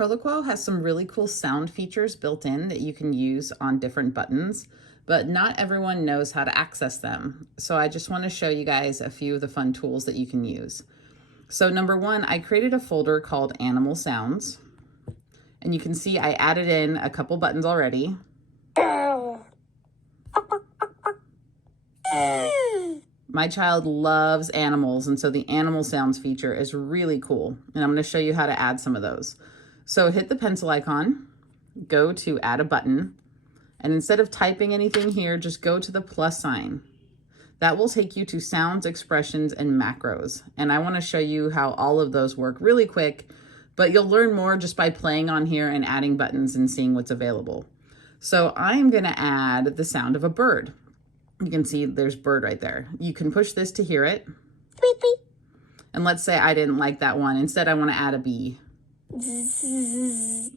Proloquo has some really cool sound features built in that you can use on different buttons, but not everyone knows how to access them. So I just want to show you guys a few of the fun tools that you can use. So number one, I created a folder called Animal Sounds, and you can see I added in a couple buttons already. My child loves animals, and so the animal sounds feature is really cool. And I'm going to show you how to add some of those. So hit the pencil icon, go to add a button, and instead of typing anything here, just go to the plus sign. That will take you to sounds, expressions, and macros. And I want to show you how all of those work really quick, but you'll learn more just by playing on here and adding buttons and seeing what's available. So I'm going to add the sound of a bird. You can see there's bird right there. You can push this to hear it. Beep, beep. And let's say I didn't like that one. Instead, I want to add a bee.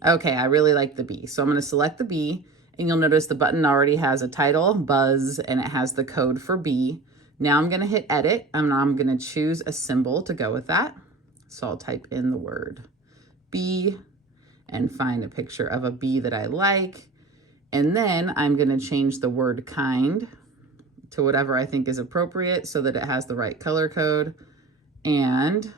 Okay, I really like the bee. So I'm going to select the bee, and you'll notice the button already has a title, buzz, and it has the code for bee. Now I'm going to hit edit, and I'm going to choose a symbol to go with that. So I'll type in the word bee and find a picture of a bee that I like. And then I'm going to change the word kind to whatever I think is appropriate so that it has the right color code. And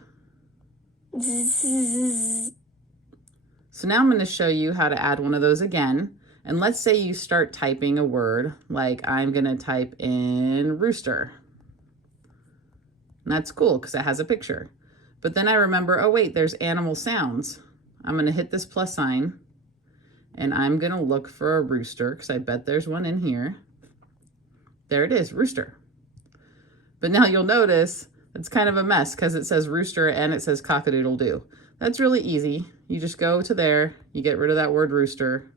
so now I'm going to show you how to add one of those again. And let's say you start typing a word, like I'm going to type in rooster. And that's cool because it has a picture. But then I remember, oh wait, there's animal sounds. I'm going to hit this plus sign, and I'm going to look for a rooster because I bet there's one in here. There it is, rooster. But now you'll notice it's kind of a mess because it says rooster and it says cock-a-doodle-doo. That's really easy. You just go to there, you get rid of that word rooster,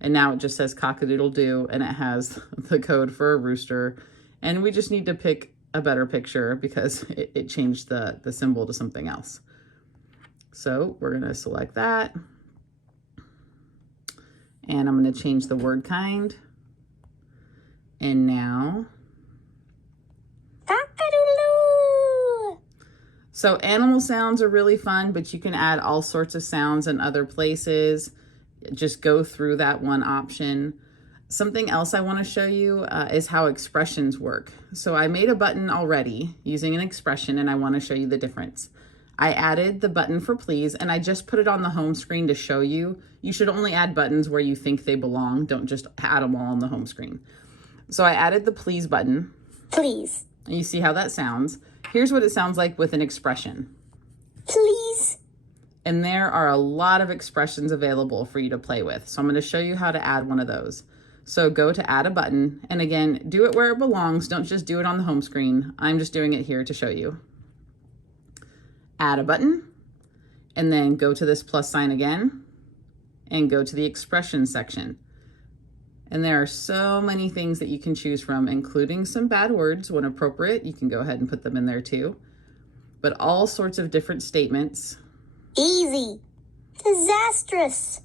and now it just says cock-a-doodle-doo, and it has the code for a rooster. And we just need to pick a better picture because it changed the symbol to something else. So we're going to select that. And I'm going to change the word kind. And now, Cock-a-doodle-doo. So animal sounds are really fun, but you can add all sorts of sounds in other places. Just go through that one option. Something else I want to show you is how expressions work. So I made a button already using an expression, and I want to show you the difference. I added the button for please, and I just put it on the home screen to show you. You should only add buttons where you think they belong. Don't just add them all on the home screen. So I added the please button. Please. And you see how that sounds. Here's what it sounds like with an expression. Please. And there are a lot of expressions available for you to play with. So I'm going to show you how to add one of those. So go to add a button. And again, do it where it belongs. Don't just do it on the home screen. I'm just doing it here to show you. Add a button. And then go to this plus sign again. And go to the expression section. And there are so many things that you can choose from, including some bad words when appropriate. You can go ahead and put them in there too. But all sorts of different statements. Easy. Disastrous.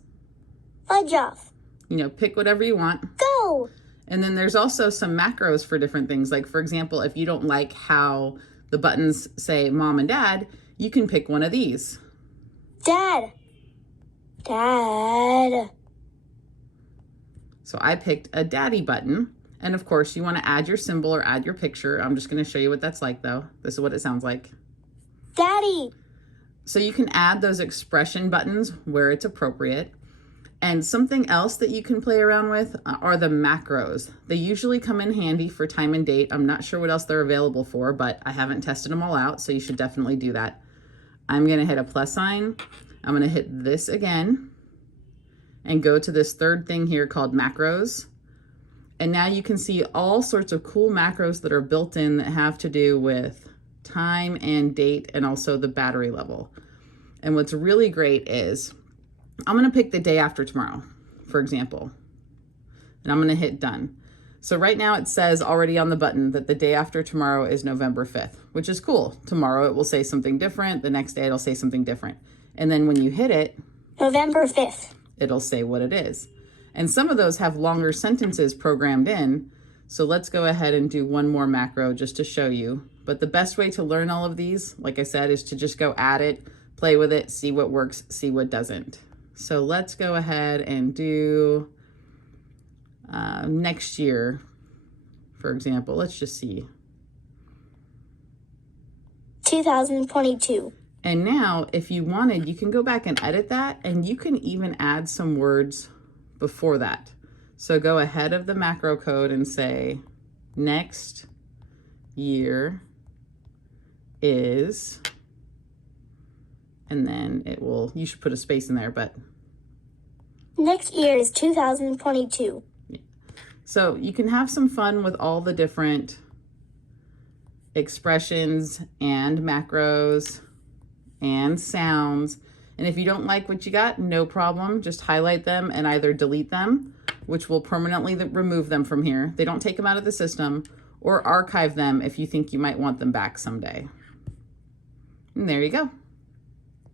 Fudge off. You know, pick whatever you want. Go. And then there's also some macros for different things. Like, for example, if you don't like how the buttons say mom and dad, you can pick one of these. Dad. Dad. So I picked a daddy button. And of course, you want to add your symbol or add your picture. I'm just going to show you what that's like, though. This is what it sounds like. Daddy. So you can add those expression buttons where it's appropriate. And something else that you can play around with are the macros. They usually come in handy for time and date. I'm not sure what else they're available for, but I haven't tested them all out, so you should definitely do that. I'm going to hit a plus sign. I'm going to hit this again and go to this third thing here called macros. And now you can see all sorts of cool macros that are built in that have to do with time and date and also the battery level. And what's really great is I'm going to pick the day after tomorrow, for example, and I'm going to hit done. So right now it says already on the button that the day after tomorrow is November 5th, which is cool. Tomorrow it will say something different. The next day it'll say something different. And then when you hit it, November 5th. It'll say what it is. And some of those have longer sentences programmed in. So let's go ahead and do one more macro just to show you. But the best way to learn all of these, like I said, is to just go at it, play with it, see what works, see what doesn't. So let's go ahead and do next year, for example. Let's just see. 2022. And now, if you wanted, you can go back and edit that, and you can even add some words before that. So go ahead of the macro code and say, next year is, and then it will, you should put a space in there, but. Next year is 2022. So you can have some fun with all the different expressions and macros and sounds. And if you don't like what you got, no problem. Just highlight them and either delete them, which will permanently remove them from here. They don't take them out of the system, or archive them if you think you might want them back someday. And there you go.